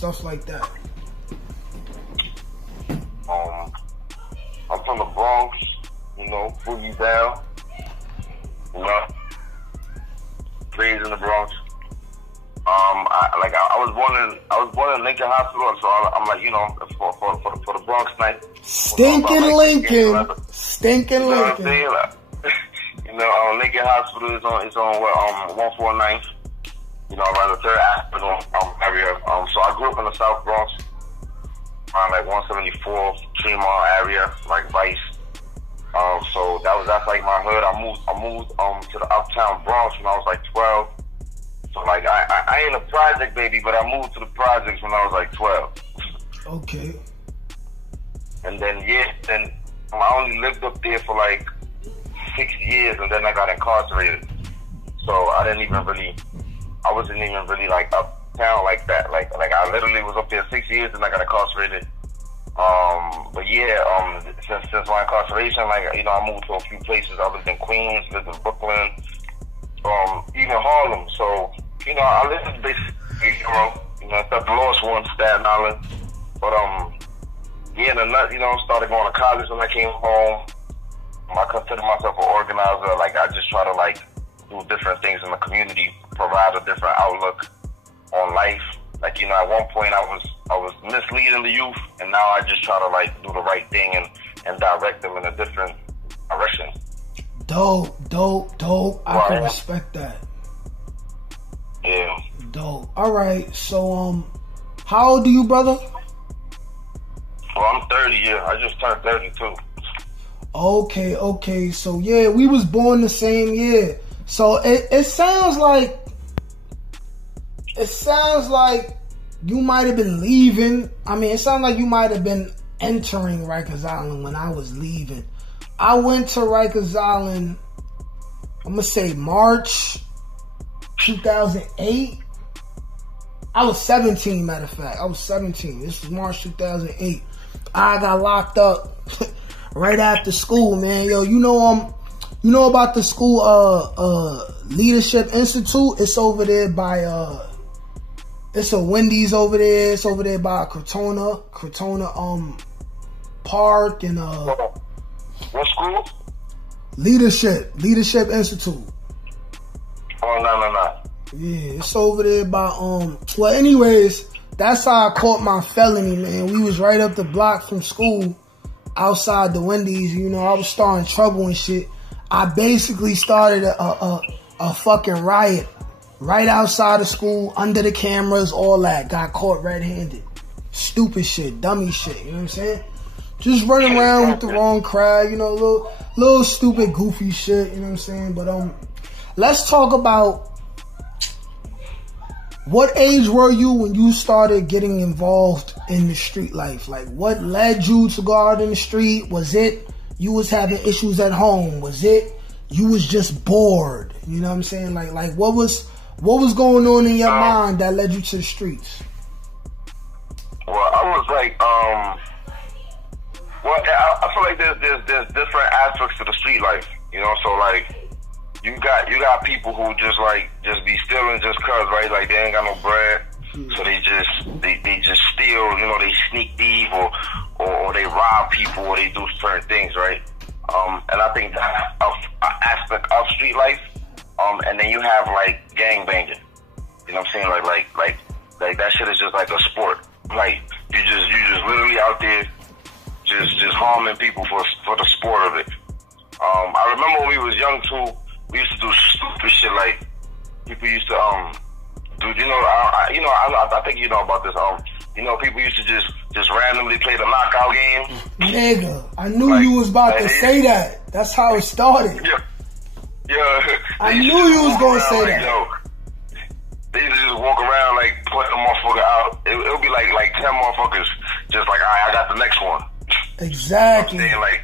stuff like that? I'm from the Bronx, you know, boogie down, you know, raised in the Bronx. I was born in Lincoln Hospital, so I'm like, you know, for the Bronx night. Stinking Lincoln. Stinking You know what I'm Lincoln. saying? Like, you know, Lincoln Hospital is on 149th. You know, around the 3rd Avenue area. So I grew up in the South Bronx, around like 174 Tremont area, like Vice. So that's like my hood. I moved to the Uptown Bronx when I was like 12. So like I ain't a project baby, but I moved to the projects when I was like 12. Okay. And then I only lived up there for like 6 years, and then I got incarcerated. So I wasn't even really like uptown like that. Like I literally was up there 6 years, and I got incarcerated. But yeah, since my incarceration, like, you know, I moved to a few places. I lived in Queens, lived in Brooklyn, even Harlem. So, you know, I lived basically, you know, except the lost one, Staten Island. But yeah, you know, started going to college when I came home. I consider myself an organizer. Like, I just try to like do different things in the community, provide a different outlook on life. Like, you know, at one point I was misleading the youth, and now I just try to like do the right thing and direct them in a different direction. Dope. I can respect that. Yeah. Dope. All right. So, how old are you, brother? Well, I'm 30. Yeah, I just turned 32. Okay. So yeah, we was born the same year. So it sounds like you might have been leaving. I mean, it sounds like you might have been entering Rikers Island when I was leaving. I went to Rikers Island, I'm going to say March 2008. I was 17, matter of fact. I was 17. This was March 2008. I got locked up right after school, man. Yo, you know about the school Leadership Institute? It's over there by it's a Wendy's over there. It's over there by Crotona Park and What school? Leadership Institute. Oh, no. Yeah, it's over there by well, anyways, that's how I caught my felony, man. We was right up the block from school, outside the Wendy's. You know, I was starting trouble and shit. I basically started a fucking riot right outside of school, under the cameras, all that. Got caught red-handed. Stupid shit, dummy shit, you know what I'm saying? Just running around with the wrong crowd, you know, little stupid, goofy shit, you know what I'm saying? But let's talk about what age were you when you started getting involved in the street life? Like, what led you to go out in the street? Was it you was having issues at home? Was it you was just bored? You know what I'm saying? Like what was going on in your mind that led you to the streets? Well, I was like, I feel like there's different aspects to the street life, you know. So like, you got people who just be stealing just cause, right? Like, they ain't got no bread, so they just steal, you know. They sneak thief or they rob people or they do certain things, right? And I think that's an aspect of street life. And then you have like gang banging, you know what I'm saying? Like that shit is just like a sport. Like, you just literally out there just harming people for the sport of it. I remember when we was young too, we used to do stupid shit. Like, people used to do, you know, I think you know about this. You know, people used to just randomly play the knockout game. Nigga, I knew you was about to say that. That's how it started. Yeah. I knew you was gonna say that. Yo, they used to just walk around like putting a motherfucker out. It'll be like 10 motherfuckers just like, alright, I got the next one. Exactly. You know what I'm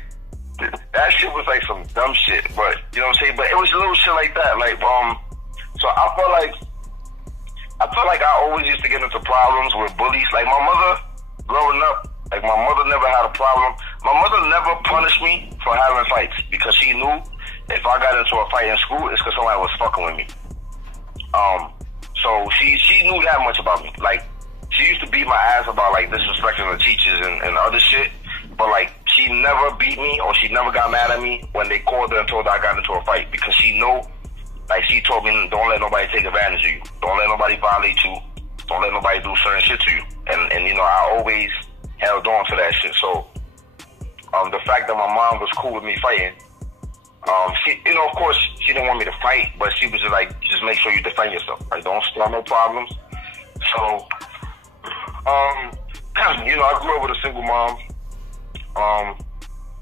saying? Like, that shit was like some dumb shit, but you know what I'm saying? But it was little shit like that. Like, so I felt like I always used to get into problems with bullies. Like, my mother, growing up, like, my mother never had a problem. My mother never punished me for having fights because she knew if I got into a fight in school, it's because somebody was fucking with me. So she knew that much about me. Like, she used to beat my ass about like disrespecting the teachers and other shit, but like she never beat me or she never got mad at me when they called her and told her I got into a fight, because she know, like she told me, don't let nobody take advantage of you, don't let nobody violate you, don't let nobody do certain shit to you, and you know, I always held on to that shit. So the fact that my mom was cool with me fighting, she, you know, of course she didn't want me to fight, but she was just like, just make sure you defend yourself, like don't start no problems. So you know, I grew up with a single mom.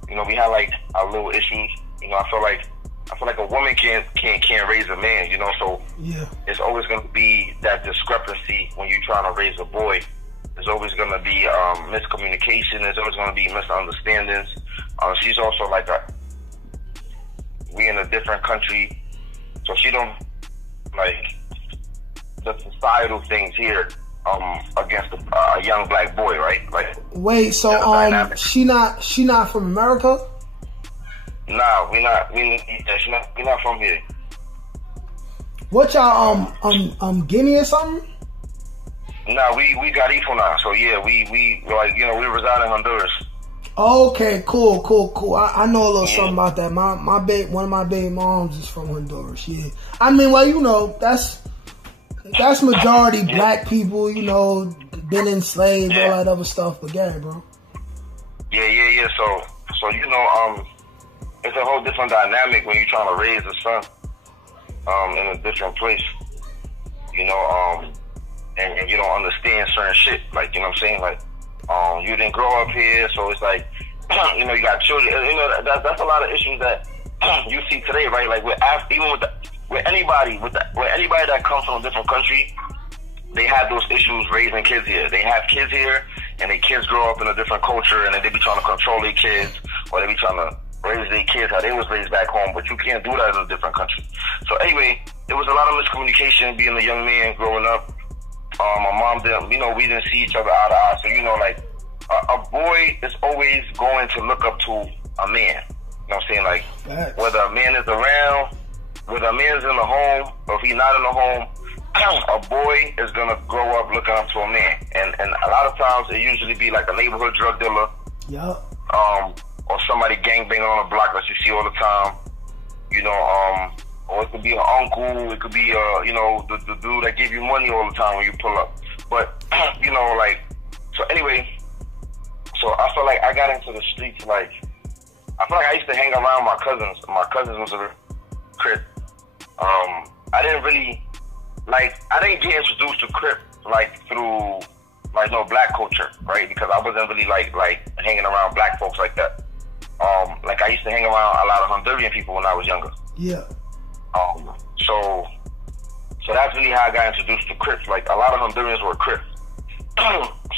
You know, we had like our little issues. You know, I feel like a woman can't raise a man, you know, so yeah, it's always gonna be that discrepancy when you're trying to raise a boy. There's always gonna be miscommunication, there's always gonna be misunderstandings. She's also like we in a different country, so she don't like the societal things here against a young black boy, right? Like, wait, so she not from America? Nah, we're not from here. What y'all Guinea or something? Nah, we got equal now. So yeah, we like, you know, we reside in Honduras. Okay, cool. I know a little something about that. One of my baby moms is from Honduras. Yeah, I mean, well, you know, that's majority black people. You know, been enslaved, all that other stuff. But yeah, bro. Yeah. So you know, it's a whole different dynamic when you're trying to raise a son in a different place. You know, and you don't understand certain shit. Like, you know what I'm saying? Like, you didn't grow up here, so it's like, you know, you got children. You know, that's a lot of issues that you see today, right? Like, with anybody that comes from a different country, they have those issues raising kids here. They have kids here, and their kids grow up in a different culture, and then they be trying to control their kids, or they be trying to raise their kids how they was raised back home, but you can't do that in a different country. So anyway, there was a lot of miscommunication being a young man growing up. My mom didn't, you know, we didn't see each other eye to eye. So, you know, like, a boy is always going to look up to a man. You know what I'm saying? Like, whether a man is around, whether a man's in the home, or if he's not in the home, a boy is going to grow up looking up to a man. And a lot of times, it usually be like a neighborhood drug dealer. Yeah. Or somebody gangbanging on a block that you see all the time. You know, or it could be an uncle, it could be, you know, the dude that give you money all the time when you pull up. But, you know, like, so anyway, so I feel like I got into the streets, like, I feel like I used to hang around my cousins. My cousins was a crip. I didn't get introduced to crip, like, through, like, no black culture, right? Because I wasn't really, like hanging around black folks like that. Like, I used to hang around a lot of Honduran people when I was younger. Yeah. So that's really how I got introduced to Crips. Like, a lot of Hondurans were Crips.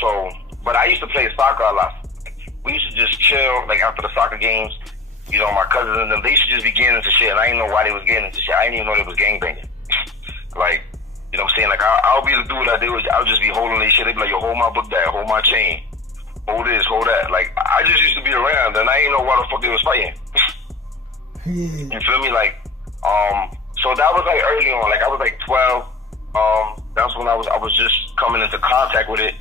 So, but I used to play soccer a lot. We used to just chill, like, after the soccer games. You know, my cousins and them, they used to just be getting into shit, and I didn't know why they was getting into shit. I didn't even know they was gangbanging. Like, you know what I'm saying? Like, I'll be the dude that I'll just be holding their shit. They be like, yo, hold my book bag, hold my chain, hold this, hold that. Like, I just used to be around, and I didn't know why the fuck they was fighting. You feel me? Like, so that was like early on, like I was like 12. That's when I was just coming into contact with it.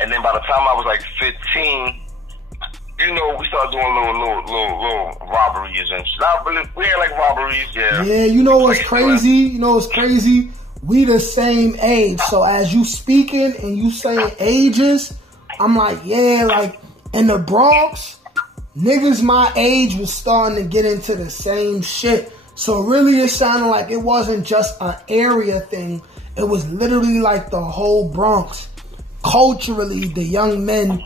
And then by the time I was like 15, you know, we started doing little robberies and shit. Not really, we had like robberies, yeah. Yeah, you know what's crazy? You know what's crazy? We the same age. So as you speaking and you saying ages, I'm like, yeah, like in the Bronx, niggas my age was starting to get into the same shit. So really it sounded like it wasn't just an area thing. It was literally like the whole Bronx. Culturally, the young men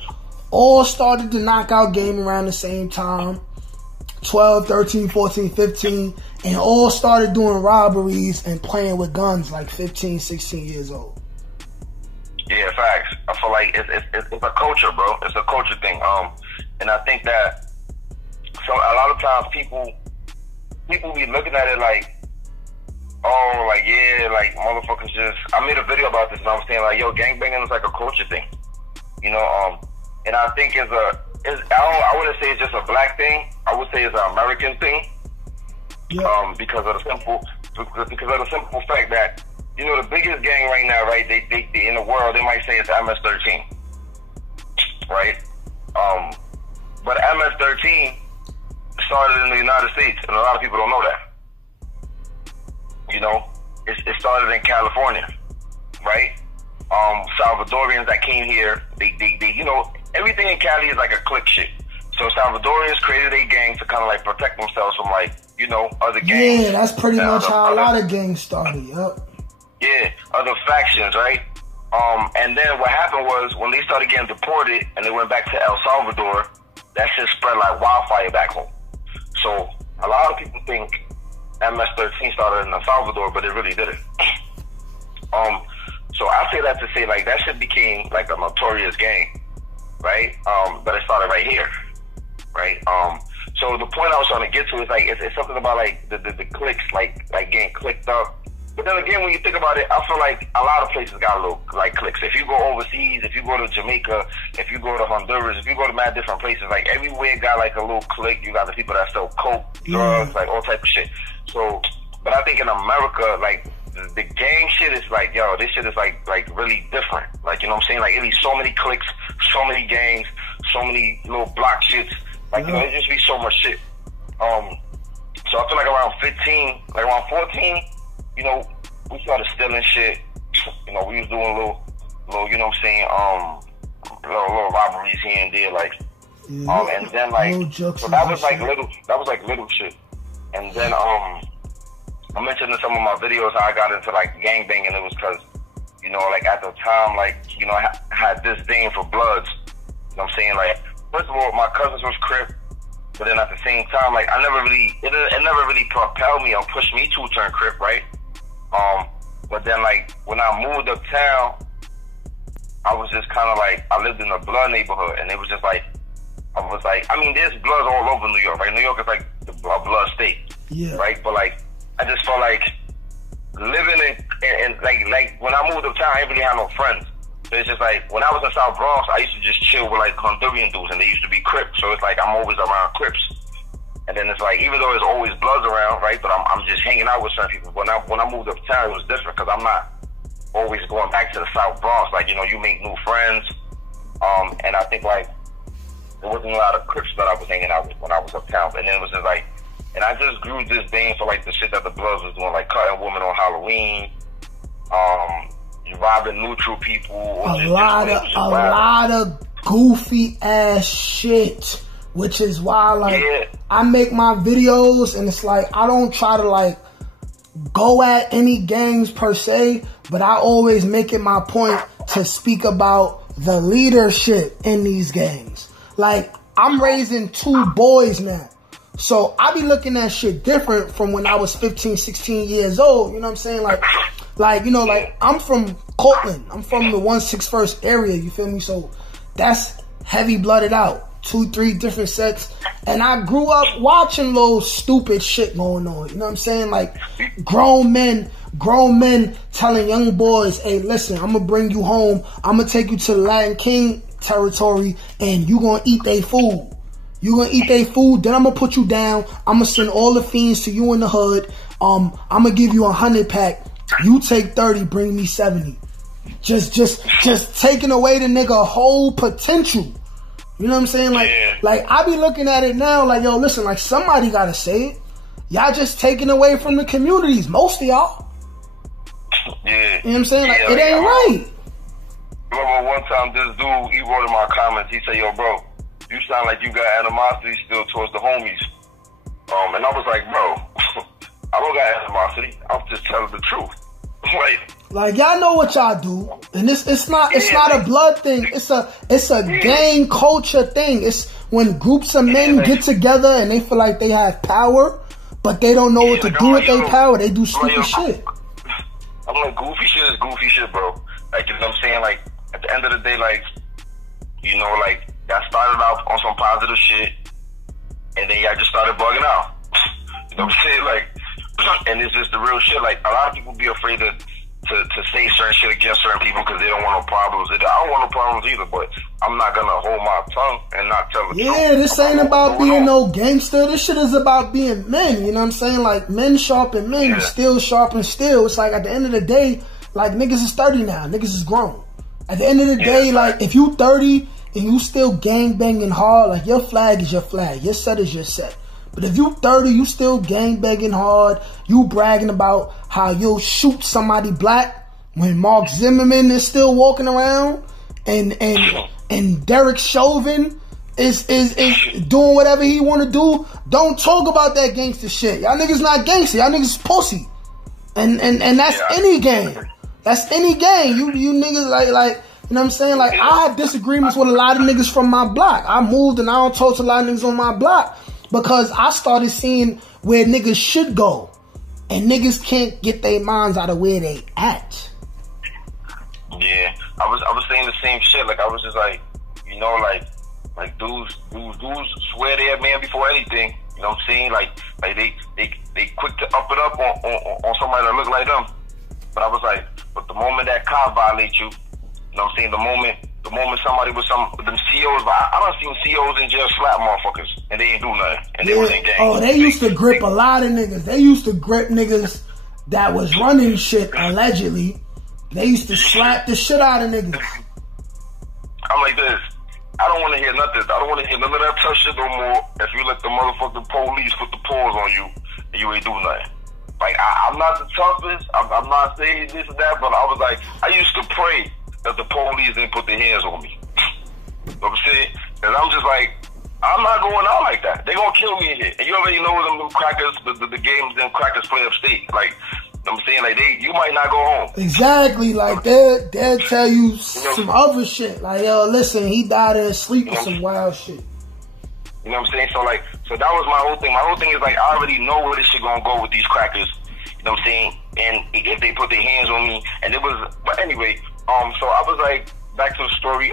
all started to knock out game around the same time. 12, 13, 14, 15. And all started doing robberies and playing with guns like 15, 16 years old. Yeah, facts. I feel like it's a culture, bro. It's a culture thing. And I think that a lot of times people be looking at it like, oh, like, yeah, like, motherfuckers just... I made a video about this, and I was saying, like, yo, gangbanging is like a culture thing. You know, and I think I wouldn't say it's just a black thing. I would say it's an American thing. Yeah. Because of the simple fact that, you know, the biggest gang right now, right? They in the world, they might say it's MS-13, right? But MS-13 started in the United States, and a lot of people don't know that. You know, it started in California, right? Salvadorians that came here, they you know, everything in Cali is like a clique shit. So Salvadorians created a gang to kind of like protect themselves from like, you know, other gangs. Yeah, that's pretty much how a lot of gangs started, yep. Yeah, other factions, right? And then what happened was when they started getting deported and they went back to El Salvador, that shit spread like wildfire back home. So a lot of people think MS-13 started in El Salvador, but it really didn't. So I say that to say like that shit became like a notorious gang, right? But it started right here, right? So the point I was trying to get to is like it's something about like the cliques, like getting clicked up. But then again, when you think about it, I feel like a lot of places got a little like cliques. If you go overseas, if you go to Jamaica, if you go to Honduras, if you go to mad different places, like everywhere got like a little clique. You got the people that sell coke, drugs, like all type of shit. So, but I think in America, like the gang shit is like, yo, this shit is like really different. Like, you know what I'm saying? Like it be so many cliques, so many gangs, so many little block shits. Like, you know, it just be so much shit. So I feel like around 15, like around 14, you know, we started stealing shit. You know, we was doing little, you know what I'm saying, little robberies here and there, like, and then like, so that was like little shit. And then, I mentioned in some of my videos how I got into like gangbanging. It was because, you know, like at the time, like, you know, I had disdain for Bloods. You know what I'm saying? Like, first of all, my cousins was Crip, but then at the same time, like, it never really propelled me or pushed me to turn Crip, right? But then like when I moved uptown, I was just kind of like, I lived in a Blood neighborhood, and it was just like, I mean, there's Bloods all over New York, right? New York is like a Blood state, right? But like, I just felt like living in like when I moved uptown, I didn't really have no friends. So it's just like when I was in South Bronx, I used to just chill with like Honduran dudes, and they used to be Crips. So it's like I'm always around Crips. And then it's like, even though there's always Bloods around, right? But I'm just hanging out with certain people. When I moved uptown, it was different because I'm not always going back to the South Bronx. Like, you know, you make new friends. And I think like there wasn't a lot of Crips that I was hanging out with when I was uptown. And then it was just like, and I just grew disdain for like the shit that the Bloods was doing, like cutting women on Halloween, robbing neutral people. A lot of goofy ass shit. Which is why, like, I make my videos, and it's like, I don't try to, like, go at any gangs per se, but I always make it my point to speak about the leadership in these gangs. Like, I'm raising 2 boys now. So I be looking at shit different from when I was 15, 16 years old. You know what I'm saying? Like, you know, like, I'm from Cortland. I'm from the 161st area, you feel me? So that's heavy blooded out. 2, 3 different sets, and I grew up watching little stupid shit going on. You know what I'm saying? Like grown men telling young boys, "Hey, listen, I'm gonna bring you home. I'm gonna take you to the Latin King territory, and you gonna eat their food. You gonna eat their food. Then I'm gonna put you down. I'm gonna send all the fiends to you in the hood. I'm gonna give you 100 pack. You take 30, bring me 70. Just taking away the nigga whole potential." You know what I'm saying? Like I be looking at it now like, yo, listen, like somebody gotta say it. Y'all just taking away from the communities, most of y'all. Yeah. You know what I'm saying? Like, it ain't right. Remember one time this dude, he wrote in my comments, he said, yo, bro, you sound like you got animosity still towards the homies. And I was like, bro, I don't got animosity. I'm just telling the truth. Like y'all know what y'all do, and it's not a blood thing. It's a gang culture thing. It's when groups of men get together and they feel like they have power, but they don't know what to do with their power. They do stupid shit. I'm like, goofy shit is goofy shit, bro. Like, you know what I'm saying? Like, at the end of the day, like, you know, like, y'all started out on some positive shit, and then y'all just started bugging out. You know what I'm saying? Like, and it's just the real shit. Like, a lot of people be afraid to to say certain shit against certain people because they don't want no problems. I don't want no problems either, but I'm not gonna hold my tongue and not tell the truth. Yeah, this ain't about being no gangster. This shit is about being men. You know what I'm saying? Like, men sharpen men, steel sharpen steel. It's like, at the end of the day, like, niggas is 30 now. Niggas is grown. At the end of the day, like, if you 30 and you still gang banging hard, like, your flag is your flag. Your set is your set. But if you 30, you still gang banging hard, you bragging about how you'll shoot somebody black when Mark Zimmerman is still walking around and Derek Chauvin is doing whatever he want to do, don't talk about that gangster shit. Y'all niggas not gangster. Y'all niggas pussy. And that's any gang. That's any gang. You niggas like, you know what I'm saying? Like, I have disagreements with a lot of niggas from my block. I moved and I don't talk to a lot of niggas on my block because I started seeing where niggas should go. And niggas can't get their minds out of where they at. Yeah. I was saying the same shit. Like, I was just like, you know, like dudes swear they're a man before anything. You know what I'm saying? Like they quick to up it up on somebody that look like them. But I was like, but the moment that cop violates you, you know what I'm saying? The moment somebody with them COs, I done seen COs in jail slap motherfuckers and they ain't do nothing. And they was in gang. Oh, they used to grip a lot of niggas. They used to grip niggas that was running shit, allegedly. They used to slap the shit out of niggas. I'm like this. I don't want to hear nothing. I don't want to hear none of that tough shit no more if you let the motherfucking police put the paws on you and you ain't do nothing. Like, I'm not the toughest. I'm not saying this and that, but I was like, I used to pray that the police didn't put their hands on me. You know what I'm saying? And I'm just like, I'm not going out like that. They're going to kill me in here. And you already know them crackers, the games them crackers play upstate. Like, I'm saying, like, you might not go home. Exactly. Like, they'll tell you some other shit. Like, yo, listen, he died in his sleep or some wild shit. You know what I'm saying? So that was my whole thing. My whole thing is, like, I already know where this shit gonna go with these crackers. You know what I'm saying? And if they put their hands on me, and it was, but anyway, so I was like, back to the story,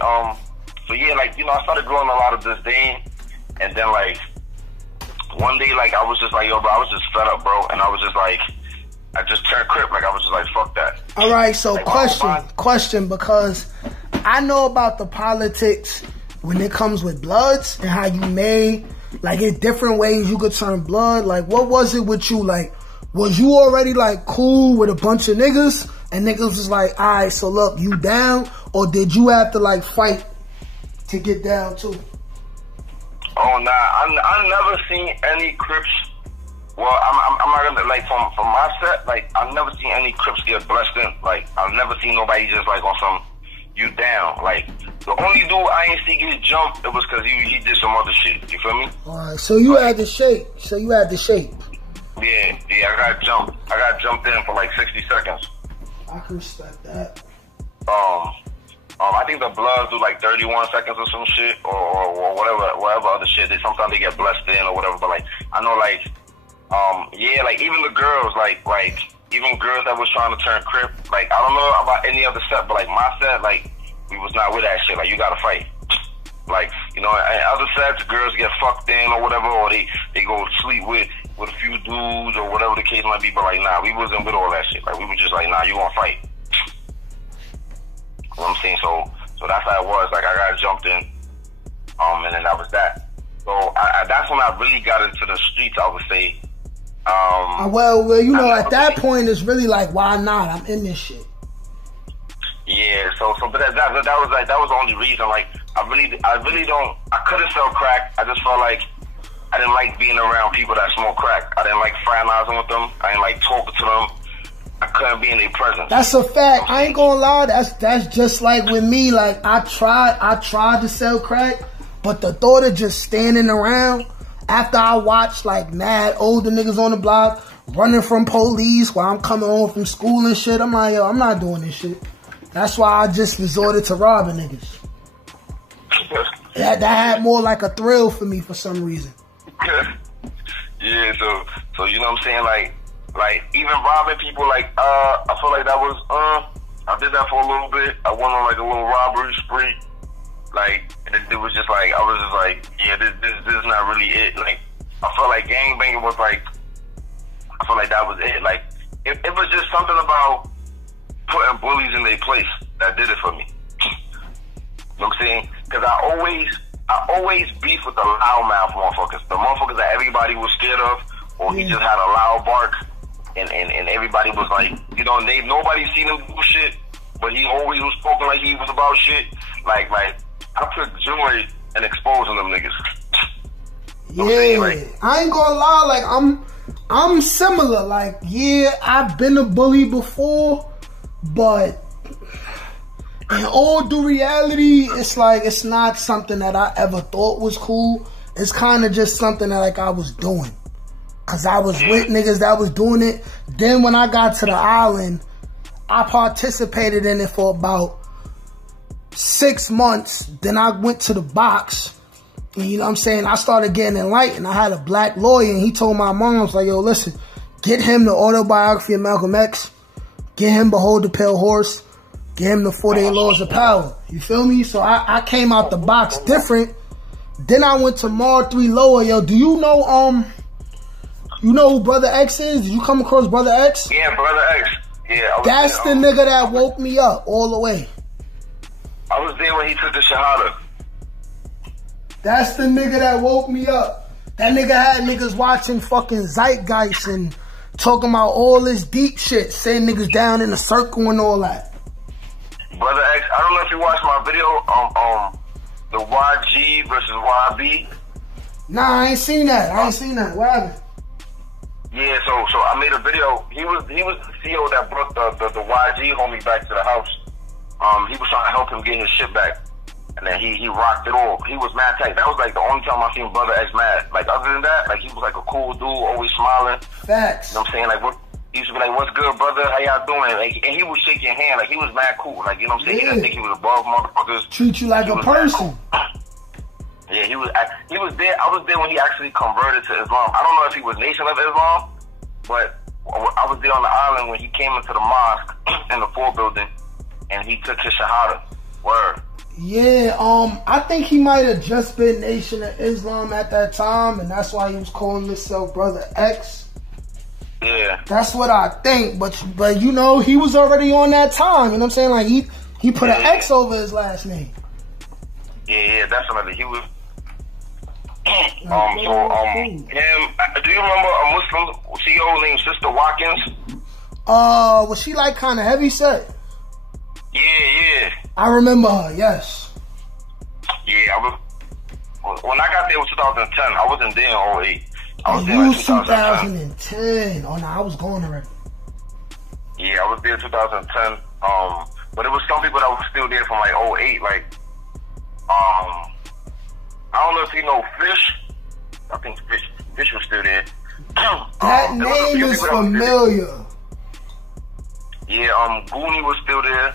so yeah, like, you know, I started growing a lot of disdain, and then, like, one day, like, I was just like, yo, bro, I was just fed up, bro, and I was just like, I just turned crip, like, I was just like, fuck that. All right, so like, question, because I know about the politics when it comes with bloods and how you may, like, in different ways you could turn blood. Like, what was it with you? Like, was you already, like, cool with a bunch of niggas and niggas was like, all right, so look, you down? Or did you have to, like, fight to get down too? Oh, nah, I never seen any Crips. Well, I'm not gonna, like, from my set, like, I've never seen any Crips get blessed in. Like, I've never seen nobody just, like, on some, you down. Like, the only dude I ain't see get jumped, it was because he did some other shit. You feel me? Alright, so you had the shape. Yeah, I got jumped. I got jumped in for, like, 60 seconds. I can respect that. I think the Bloods do, like, 31 seconds or some shit, or whatever other shit. Sometimes they get blessed in or whatever, but, like, I know, like, yeah, like, even the girls, like, even girls that was trying to turn Crip, like, I don't know about any other set, but, like, my set, like, we was not with that shit. Like, you gotta fight. Like, you know, in other sets, girls get fucked in or whatever, or they go sleep with a few dudes or whatever the case might be, but, like, nah, we wasn't with all that shit. Like, we were just like, nah, you gonna fight. You know what I'm saying? So that's how it was. Like, I got jumped in, and then that was that. So that's when I really got into the streets, I would say. Well, you know, at that point, it's really like, why not? I'm in this shit. Yeah, but that was the only reason. Like, I couldn't sell crack. I just felt like I didn't like being around people that smoke crack. I didn't like fraternizing with them. I didn't like talking to them. I couldn't be in their presence. That's a fact. I ain't gonna lie. That's just like with me. Like, I tried to sell crack, but the thought of just standing around after I watched, like, mad older niggas on the block running from police while I'm coming home from school and shit, I'm like, yo, I'm not doing this shit. That's why I just resorted to robbing niggas. That had more like a thrill for me for some reason. Yeah, so you know what I'm saying? Like even robbing people, like, I feel like that was, I did that for a little bit. I went on, like, a little robbery spree. Like, it was just like, I was just like, yeah, this is not really it. Like, I felt like gangbanging was like, I felt like that was it. Like, it was just something about putting bullies in their place that did it for me. You know what I'm saying? Because I always beef with the loudmouth motherfuckers. The motherfuckers that everybody was scared of, or he just had a loud bark, and everybody was like, you know, nobody seen him do shit, but he always was spoken like he was about shit. Like I took joy in exposing them niggas. You know yeah, like, I ain't gonna lie, like I'm similar. Like, yeah, I've been a bully before, but in all due reality, it's like it's not something that I ever thought was cool. It's kind of just something that like I was doing, cause I was with niggas that was doing it. Then when I got to the island, I participated in it for about 6 months. Then I went to the box. And you know what I'm saying? I started getting enlightened. I had a black lawyer, and he told my mom, I was like, yo, listen, get him the autobiography of Malcolm X. Get him Behold the Pale Horse. Get him the 48 Laws of Power. You feel me? So I came out the box different. Then I went to Mar 3 Lower. Yo, do you know who Brother X is? Did you come across Brother X? Yeah, Brother X. Yeah, that's the nigga that woke me up all the way. I was there when he took the Shahada. That's the nigga that woke me up. That nigga had niggas watching fucking Zeitgeist and talking about all this deep shit, saying niggas down in a circle and all that. Brother X, I don't know if you watched my video, the YG versus YB. Nah, I ain't seen that. What happened? Yeah, so I made a video. He was the CEO that brought the YG homie back to the house. He was trying to help him get his shit back. And then he rocked it all. He was mad tight. That was like the only time I seen Brother X mad. Like other than that, like he was like a cool dude, always smiling. Facts. You know what I'm saying? Like he used to be like, "What's good, brother? How y'all doing?" Like, and he would shake your hand. Like he was mad cool. Like, you know what I'm saying? Yeah. He didn't think he was above motherfuckers. Treat you like a person. Yeah, he was there. I was there when he actually converted to Islam. I don't know if he was Nation of Islam, but I was there on the island when he came into the mosque in the 4 building, and he took his Shahada. Word. Yeah, I think he might have just been Nation of Islam at that time, and that's why he was calling himself Brother X. Yeah. That's what I think, but you know, he was already on that time, you know what I'm saying? Like, he put an X over his last name. Yeah, definitely. He was... him... Do you remember a Muslim CEO named Sister Watkins? Was she like kind of heavy set? Yeah. I remember her, yes. Yeah, when I got there was 2010. I wasn't there in 08. I was there you in was 2010. Oh, no, I was going already. Yeah, I was there 2010. But it was some people that were still there from like 08. Like, I don't know if you know Fish. I think Fish was still there. That name is familiar. Yeah, Goonie was still there.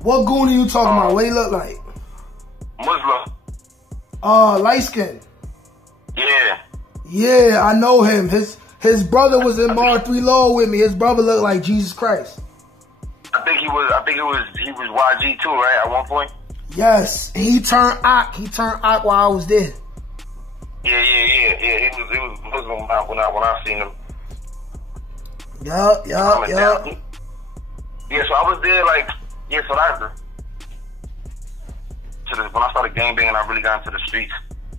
What Goonie you talking about? What he look like? Muslim. Light skin. Yeah. Yeah, I know him. His brother was in Mar 3 Low with me. His brother looked like Jesus Christ. I think he was YG too, right? At one point. Yes, and he turned Ak. He turned Ak while I was there. Yeah. He was Muslim when I seen him. Yup. Yeah, so I was there like, yeah, so when I started gangbanging, I really got into the streets,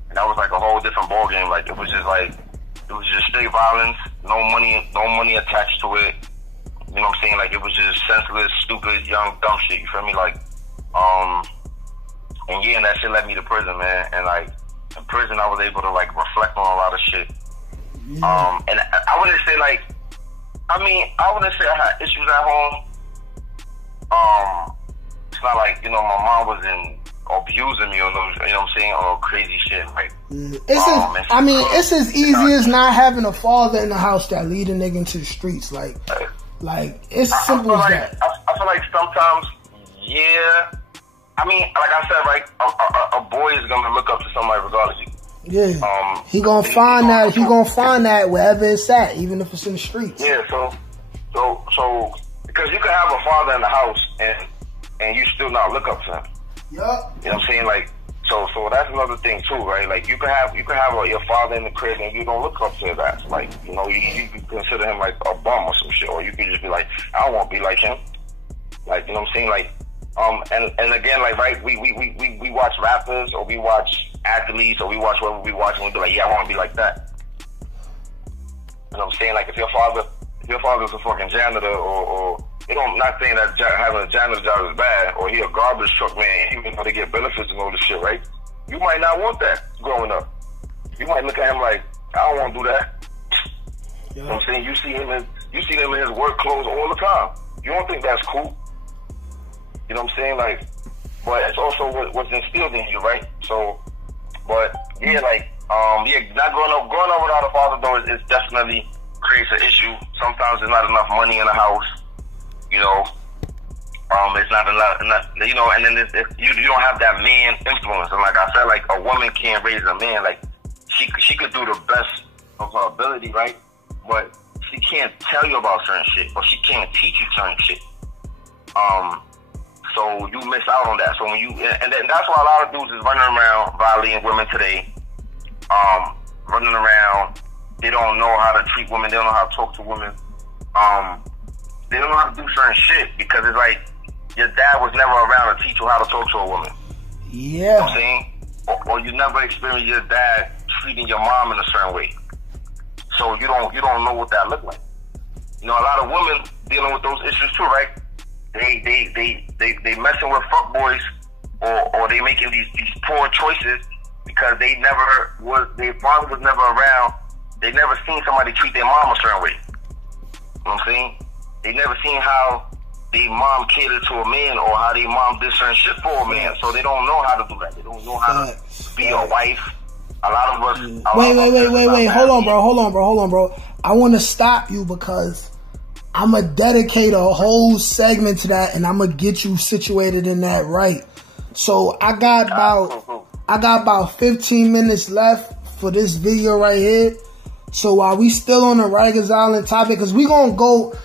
and that was like a whole different ball game. Like it was just straight violence, no money attached to it. You know what I'm saying? Like it was just senseless, stupid, young, dumb shit. You feel me? Like, and that shit led me to prison, man. And like in prison, I was able to like reflect on a lot of shit. Yeah. And I wouldn't say like, I wouldn't say I had issues at home. It's not like, you know, my mom wasn't abusing me or, you know what I'm saying, or crazy shit. Like, it's as easy as not having a father in the house that lead a nigga into the streets. Like it's simple as that. I feel like sometimes, yeah. I mean, like I said, like a boy is gonna look up to somebody regardless. Yeah. He gonna find that wherever it's at, even if it's in the streets. Yeah. So because you can have a father in the house and you still not look up to him. Yup. You know what I'm saying? Like, so that's another thing too, right? Like you can have your father in the crib and you don't look up to his ass. Like, you know, you can consider him like a bum or some shit, or you can just be like, I won't be like him. Like, you know what I'm saying? Like, and again, like, right, we watch rappers, or we watch athletes, or we watch whatever we watch, and we be like, yeah, I want to be like that. You know what I'm saying? Like, if your father's a fucking janitor, or you know, I'm not saying that having a janitor job is bad, or he a garbage truck man, even though they get benefits and all this shit, right? You might not want that growing up. You might look at him like, I don't want to do that. Yeah. You know what I'm saying? You see them in his work clothes all the time. You don't think that's cool. You know what I'm saying? Like, but it's also what's instilled in you, right? So, but yeah, like, not growing up without a father though is definitely creates an issue. Sometimes there's not enough money in the house. You know, it's not enough, you know, and then you don't have that man influence. And like I said, like, a woman can't raise a man. Like, she could do the best of her ability, right? But she can't tell you about certain shit, or she can't teach you certain shit. So you miss out on that. So when and that's why a lot of dudes is running around violating women today. Running around, they don't know how to treat women. They don't know how to talk to women. They don't know how to do certain shit because it's like your dad was never around to teach you how to talk to a woman. Yeah. You know what I'm saying? Or you never experienced your dad treating your mom in a certain way. So you don't know what that looked like. You know, a lot of women dealing with those issues too, right? They messing with fuckboys, or they making these poor choices because their father was never around. They never seen somebody treat their mom a certain way. You know what I'm saying? They never seen how their mom catered to a man, or how their mom did certain shit for a man. So they don't know how to do that. They don't know how to be a wife. A lot of us. Wait. Hold on, bro. I want to stop you because I'm going to dedicate a whole segment to that, and I'm going to get you situated in that right. So I got about 15 minutes left for this video right here. So while we still on the Rikers Island topic, because we're gonna go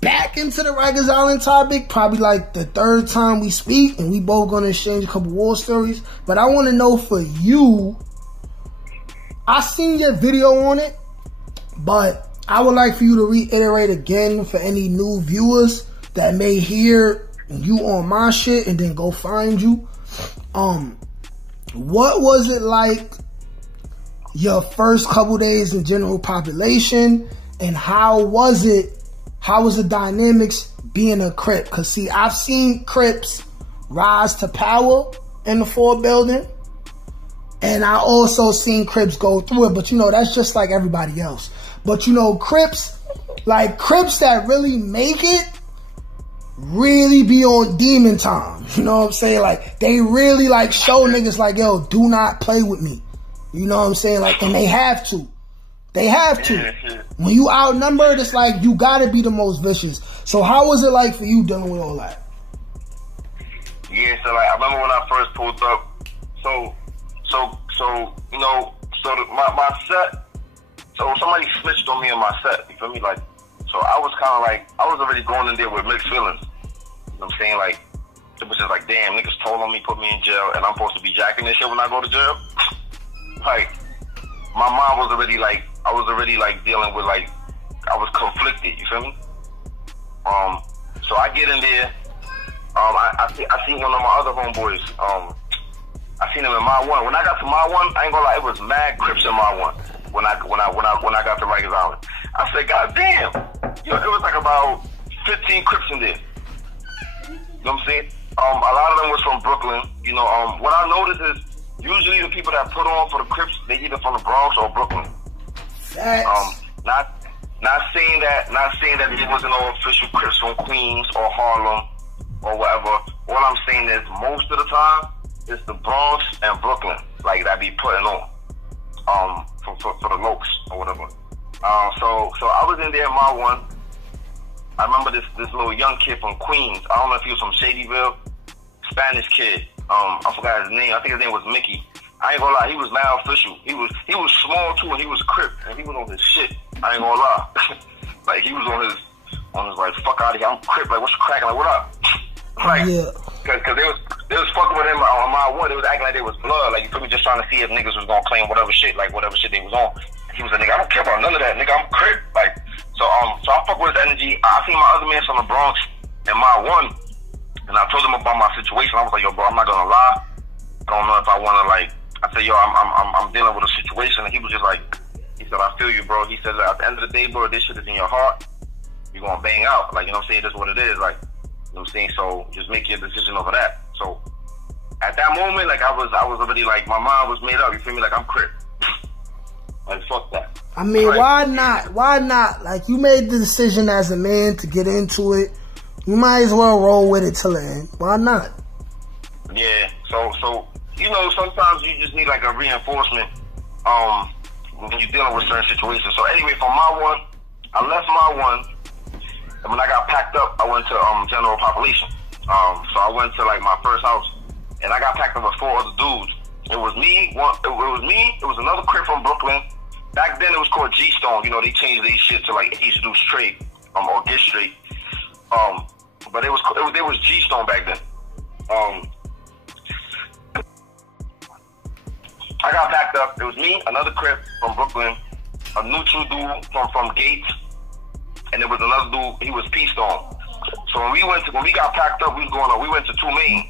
back into the Rikers Island topic probably like the third time we speak, and we both gonna exchange a couple war stories. But I want to know for you, I seen your video on it, but I would like for you to reiterate again for any new viewers that may hear you on my shit and then go find you. What was it like your first couple days in general population, and how was the dynamics being a Crip? Because see, I've seen Crips rise to power in the Ford building, and I also seen Crips go through it, but you know, that's just like everybody else. But you know, Crips that really make it really be on demon time. You know what I'm saying? Like, they really like show niggas like, yo, do not play with me. You know what I'm saying? Like, and they have to. They have to. When you outnumbered, it's like you gotta be the most vicious. So how was it like for you dealing with all that? Yeah, so like I remember when I first pulled up. So you know, my set. So somebody snitched on me in my set. You feel me? Like, so I was kind of like, I was already going in there with mixed feelings. You know what I'm saying? Like, it was just like, damn, niggas told on me, put me in jail, and I'm supposed to be jacking this shit when I go to jail. Like, my mom was already like, I was already like dealing with like, I was conflicted. You feel me? So I get in there. I seen one of my other homeboys. I seen him in my one. When I got to my one, I ain't gonna lie, it was mad Crips in my one. When I got to Rikers Island, I said, God damn, yo, it was like about 15 Crips in there. You know what I'm saying? A lot of them was from Brooklyn. You know, what I noticed is usually the people that put on for the Crips, they either from the Bronx or Brooklyn. Not saying that it wasn't no official Crips from Queens or Harlem or whatever. All I'm saying is most of the time it's the Bronx and Brooklyn, like, that be putting on. For the lokes or whatever. So I was in there in my one. I remember this little young kid from Queens. I don't know if he was from Shadyville. Spanish kid. I forgot his name. I think his name was Mickey. I ain't gonna lie, he was mad official. He was small too, and he was Crip, and he was on his shit. I ain't gonna lie. Like, he was on his like, fuck out of here, I'm Crip, like, what's cracking, like, what up? Like, yeah. Cause they was fucking with him on my one. They was acting like they was blood, like, you feel me, just trying to see if niggas was gonna claim whatever shit they was on. he was like, nigga, I don't care about none of that, nigga, I'm crip. Like, so I fuck with his energy. I seen my other man from the Bronx and my one, and I told him about my situation. I was like, yo, bro, I'm not gonna lie. I don't know if I wanna, like, I said, yo, I'm dealing with a situation, and he was just like, he said, I feel you, bro. He said, at the end of the day, bro, this shit is in your heart. You're gonna bang out. Like, you know what I'm saying? That's what it is. Like, you know what I'm saying? So just make your decision over that. So at that moment, like, I was already, like, my mind was made up. You feel me? Like, I'm crip. Like, fuck that. I mean, like, why not? Why not? Like, you made the decision as a man to get into it. You might as well roll with it till the end. Why not? Yeah. So you know, sometimes you just need, like, a reinforcement when you're dealing with certain situations. So anyway, from my one, I left my one, and when I got packed up, I went to general population. So I went to, like, my first house, and I got packed up with 4 other dudes. It was me. It was another crip from Brooklyn. Back then, it was called G-Stone. You know, they changed their shit to, like, East Do Straight, or Get Straight. But it was G-Stone back then. I got packed up. It was me, another crip from Brooklyn, a neutral dude from Gates, and there was another dude. He was P-Stone. So when we got packed up, we went to 2 Main.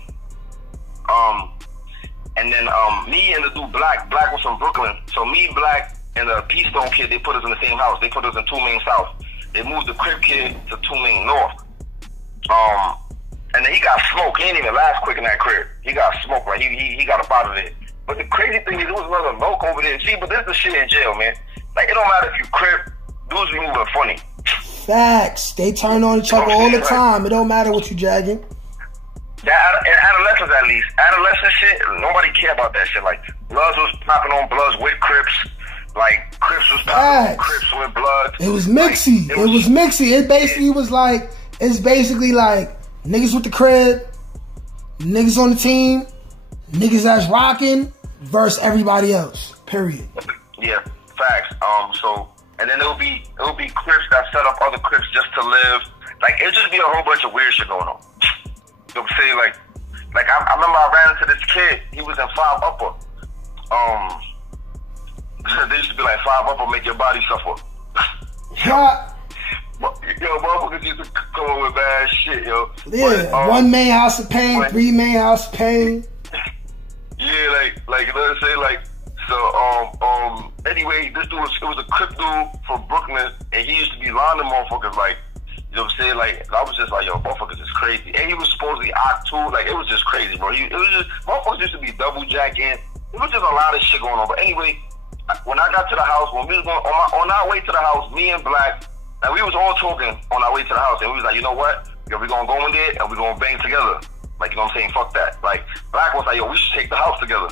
And then me and the dude Black was from Brooklyn. So me, Black, and the P-Stone kid, they put us in the same house. They put us in 2 Main South. They moved the crip kid to 2 Main North. And then he got smoked. He didn't even last quick in that crib. He got smoked, right? He got up out of there. But the crazy thing is, there was another loc over there. See, but this is the shit in jail, man. Like, it don't matter if you crip, dudes be moving funny. Facts. They turn on each other all the time. It don't matter what you jagging. That, in adolescence, at least. Adolescent shit, nobody care about that shit. Like, Bloods was popping on Bloods with Crips. Like, Crips was popping on Crips with Bloods. It was mixy. Like, it was mixy. It basically was like, it's basically like niggas with the crib, niggas on the team, niggas that's rocking versus everybody else. Period. Yeah, facts. And then it'll be Crips that set up other Crips just to live. Like, it'll just be a whole bunch of weird shit going on. You know what I'm saying? Like I remember I ran into this kid. He was in 5 Upper. They used to be like 5 Upper make your body suffer. Yo, motherfuckers used to come up with bad shit, yo. Yeah, but, 1 main house of pain, 3 main house of pain. Yeah, like you know what I'm saying? Like, so anyway, this dude was a crip dude from Brooklyn, and he used to be lying to motherfuckers, like, you know what I'm saying? Like, I was just like, yo, motherfuckers is crazy. And he was supposedly oct too. Like, it was just crazy, bro. It was just, motherfuckers used to be double jacking. It was just a lot of shit going on. But anyway, when I got to the house, when we was going on our way to the house, me and Black, and we was all talking on our way to the house, and we was like, you know what? Yo, we gonna go in there and we gonna bang together. Like, you know what I'm saying? Fuck that. Like, Black was like, yo, we should take the house together.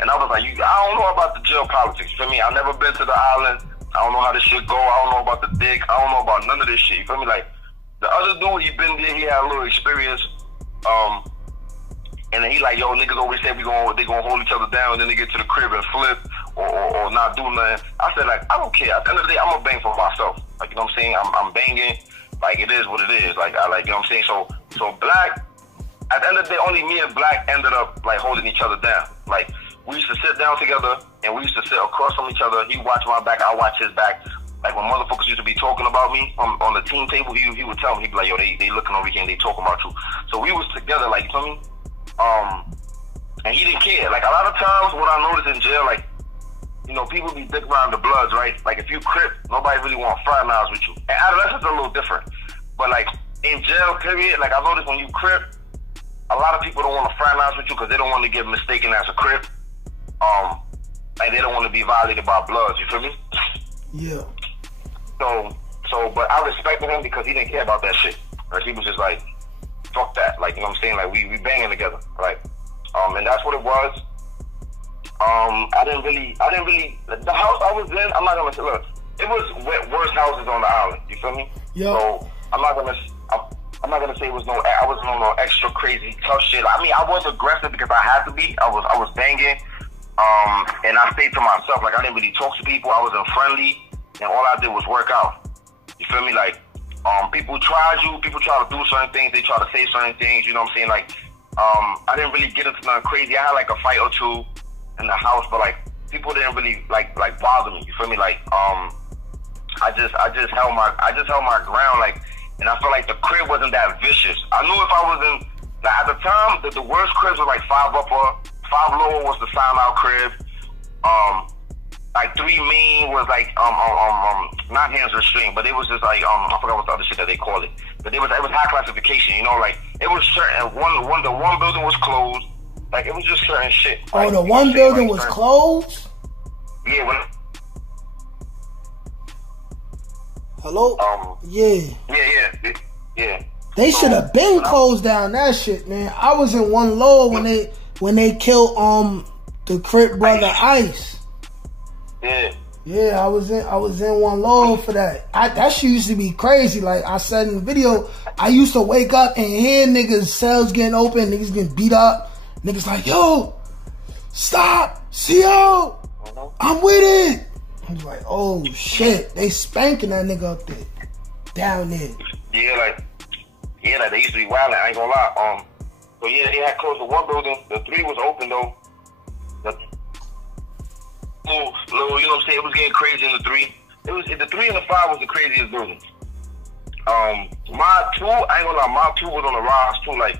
And I was like, I don't know about the jail politics. You feel me? I've never been to the island. I don't know how this shit go. I don't know about the dick. I don't know about none of this shit. You feel me? Like, the other dude, he been there. He had a little experience. And then he like, yo, niggas always say they gonna hold each other down, and then they get to the crib and flip or not do nothing. I said, like, I don't care. At the end of the day, I'm gonna bang for myself. Like, you know what I'm saying? I'm banging. Like, it is what it is. Like, you know what I'm saying? So Black, at the end of the day, only me and Black ended up, like, holding each other down. Like, we used to sit down together, and we used to sit across from each other. He watch my back, I watch his back. Like, when motherfuckers used to be talking about me on the team table, he would tell me, he'd be like, yo, they looking over here and they talking about you. So we was together, like, you feel me? And he didn't care. Like, a lot of times, what I noticed in jail, like, you know, people be dick around the Bloods, right? Like, if you crip, nobody really want to fraternize with you. And adolescents are a little different. But, like, in jail, period, like, I noticed when you crip, a lot of people don't want to fraternize with you because they don't want to get mistaken as a crip. Like, they don't want to be violated by Bloods, you feel me? Yeah. But I respected him because he didn't care about that shit. Right? He was just like, fuck that. Like, you know what I'm saying? Like, we banging together, right? And that's what it was. I didn't really, the house I was in, I'm not gonna say, look, it was worse houses on the island, you feel me? Yeah. So, I'm not gonna say it was I wasn't on no extra crazy tough shit. I mean, I was aggressive because I had to be. I was banging. And I stayed to myself. Like, I didn't really talk to people. I wasn't friendly. And all I did was work out. You feel me? Like, people try to do certain things. They try to say certain things. You know what I'm saying? Like, I didn't really get into nothing crazy. I had like a fight or two in the house, but like, people didn't really like bother me. You feel me? Like I just held my ground, like, and I felt like the crib wasn't that vicious. I knew if I was in, like, at the time, the worst cribs was like 5 upper, 5 lower was the sign out crib. Like 3 main was like not hands restrained, but it was just like I forgot what the other shit that they called it. But it was high classification, you know, like it was certain the one building was closed. Like it was just certain shit. Oh, like, the one building was closed? Yeah, when hello? Yeah. Yeah. They should have been closed down that shit, man. I was in one lower when they killed the Crip brother Ice. Yeah. Yeah, I was in one lower for that. That shit used to be crazy. Like I said in the video, I used to wake up and hear niggas' cells getting open, niggas getting beat up. Niggas like, yo, stop, CO, I'm with it. I was like, oh shit, they spanking that nigga up there, down there. Yeah, like they used to be wild. I ain't gonna lie. But yeah, they had closed the one building. The 3 was open though. You know what I'm saying? It was getting crazy in the 3. The 3 and the 5 was the craziest buildings. Mod 2, I ain't gonna lie, Mod 2 was on the rise too. Like,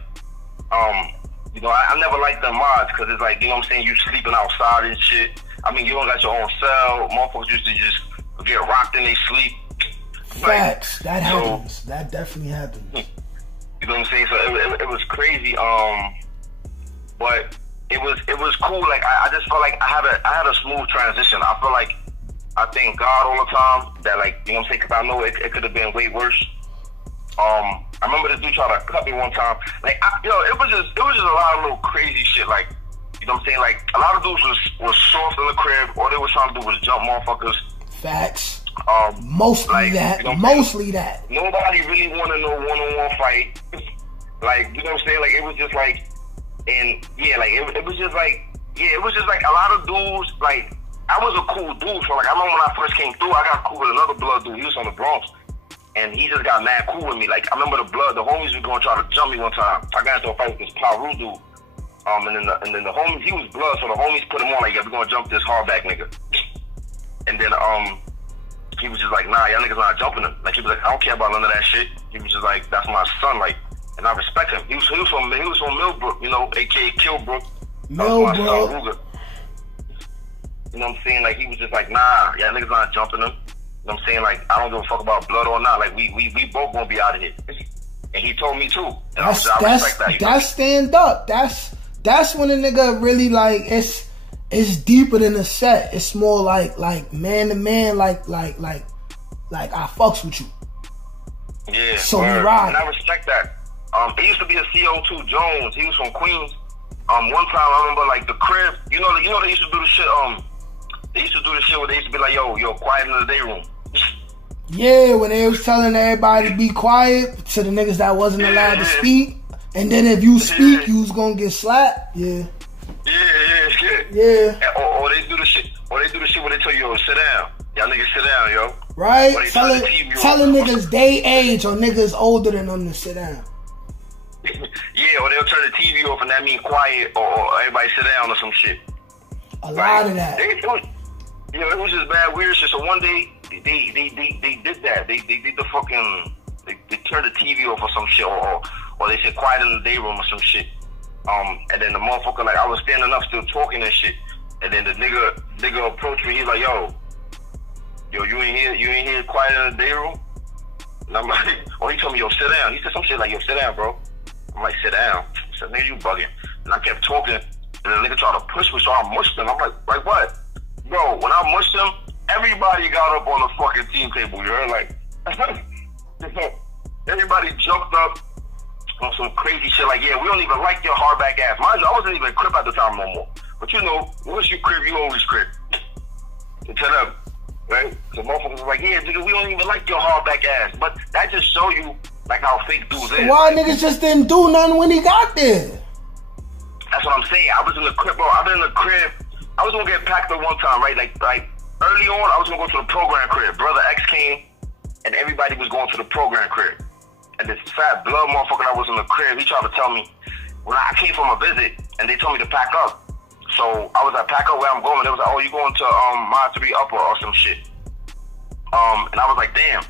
you know, I never liked the mods because it's like, you know what I'm saying, you sleeping outside and shit. I mean, you don't got your own cell. Motherfuckers used to just get rocked in they sleep. Facts. That happens. That definitely happens. You know what I'm saying? So it was crazy. But it was cool. Like I just felt like I had a smooth transition. I thank God all the time that, like, you know what I'm saying, because I know it could have been way worse. I remember this dude tried to cut me one time. Like, it was just a lot of little crazy shit. Like, you know what I'm saying? Like, a lot of dudes was soft in the crib. All they was trying to do was jump motherfuckers. Facts. Mostly that. You know Mostly that. Nobody really wanted no one-on-one fight. Like, you know what I'm saying? Like, it was just like, and yeah, like it was just like, yeah, it was just like a lot of dudes. Like, I was a cool dude, so like I remember when I first came through, I got cool with another blood dude. He was from the Bronx, and he just got mad cool with me. Like, I remember the homies were gonna try to jump me one time. I got into a fight with this Paru dude, and then the homies, he was blood, so the homies put him on like, yeah, we're gonna jump this hardback nigga. And then he was just like, nah, y'all niggas not jumping him. Like, he was like, I don't care about none of that shit. He was just like, that's my son, like, and I respect him. He was from Millbrook, you know, aka Killbrook. Millbrook. You know what I'm saying? Like, he was just like, nah, y'all niggas not jumping him. You know what I'm saying? Like, I don't give a fuck about blood or not. Like, we both gonna be out of here. And he told me too. And I respect that. That's stand up. That's when a nigga really, like, it's deeper than a set. It's more like man to man, like I fucks with you. Yeah. So we ride. And I respect that. It used to be a CO2 Jones. He was from Queens. One time I remember, like, the crib. You know they used to do the shit. They used to do the shit where they used to be like, yo, quiet in the day room. Yeah, when they was telling everybody to be quiet to the niggas that wasn't allowed to speak, and then if you speak, you was gonna get slapped. Yeah. Yeah. Or they do the shit. Or they do the shit where they tell you, yo, sit down. Y'all niggas sit down, yo. Right? Telling niggas they age or niggas older than them to sit down. Yeah, or they'll turn the TV off and that mean quiet, or everybody sit down or some shit. A lot of that. It was just bad weird shit. So one day they did that. They did the fucking they turned the TV off or some shit, or they said quiet in the day room or some shit. And then the motherfucker, like, I was standing up still talking and shit, and then the nigga approached me. He's like, yo, you ain't here quiet in the day room? And I'm like, oh, he told me, yo, sit down. He said some shit like, yo, sit down, bro. I'm like, sit down. I said, nigga, you bugging. And I kept talking, and the nigga tried to push me, so I mushed him. I'm like what? Bro, when I mushed him, everybody got up on the fucking team table, you heard? Like, everybody jumped up on some crazy shit like, yeah, we don't even like your hardback ass. Mind you, I wasn't even Crip at the time no more. But you know, once you Crip, you always Crip. To them, right? So motherfuckers was like, yeah, nigga, we don't even like your hardback ass. But that just show you, like, how fake dudes is. Why niggas just didn't do nothing when he got there? That's what I'm saying. I was in the crib, bro. I've been in the crib. I was gonna get packed up one time, right? Like early on, I was gonna go to the program crib. Brother X came, and everybody was going to the program crib. And this fat blood motherfucker that was in the crib, he tried to tell me, when I came from a visit, and they told me to pack up. So I was like, pack up where I'm going. They was like, oh, you going to Mod 3 Upper or some shit. And I was like, damn.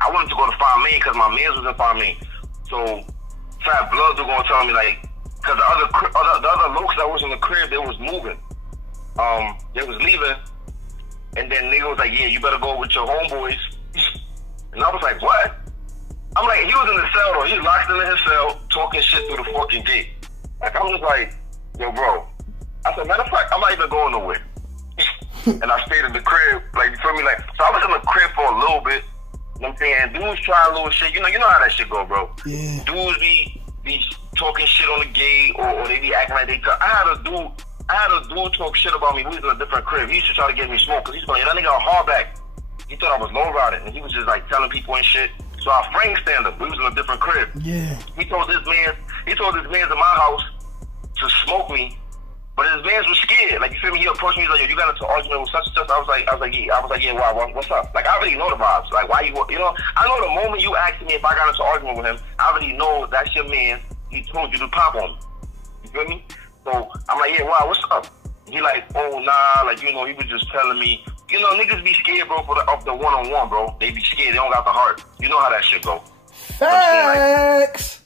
I wanted to go to Farm Main because my mans was in Farm Main. So Fat Bloods were going to tell me, like, because the other looks that was in the crib, they was moving. They was leaving. And then nigga was like, yeah, you better go with your homeboys. And I was like, what? I'm like, he was in the cell, though. He was locked in his cell, talking shit through the fucking gate. Like, I'm just like, yo, bro. I said, matter of fact, I'm not even going nowhere. And I stayed in the crib, like, you feel me? Like, so I was in the crib for a little bit. You know what I'm saying? Dudes try a little shit. You know how that shit go, bro. Yeah. Dudes be talking shit on the gate, or they be acting like they I had a dude talk shit about me. We was in a different crib. He used to try to get me smoke, because he's going, that nigga a hardback. He thought I was low riding, and he was just like telling people and shit. So I frame stand up. We was in a different crib. Yeah. He told this man in my house to smoke me, but his mans was scared. Like, you feel me? He approached me, he's like, yo, you got into an argument with such and such. I was like, yeah, why, what's up? Like, I already know the vibes. Like, why you know, I know the moment you asked me if I got into an argument with him, I already know that's your man. He told you to pop on me. You feel me? So I'm like, yeah, why, what's up? He like, oh, nah, like, you know, he was just telling me, you know, niggas be scared, bro, of the one-on-one, bro. They be scared. They don't got the heart. You know how that shit go. Facts.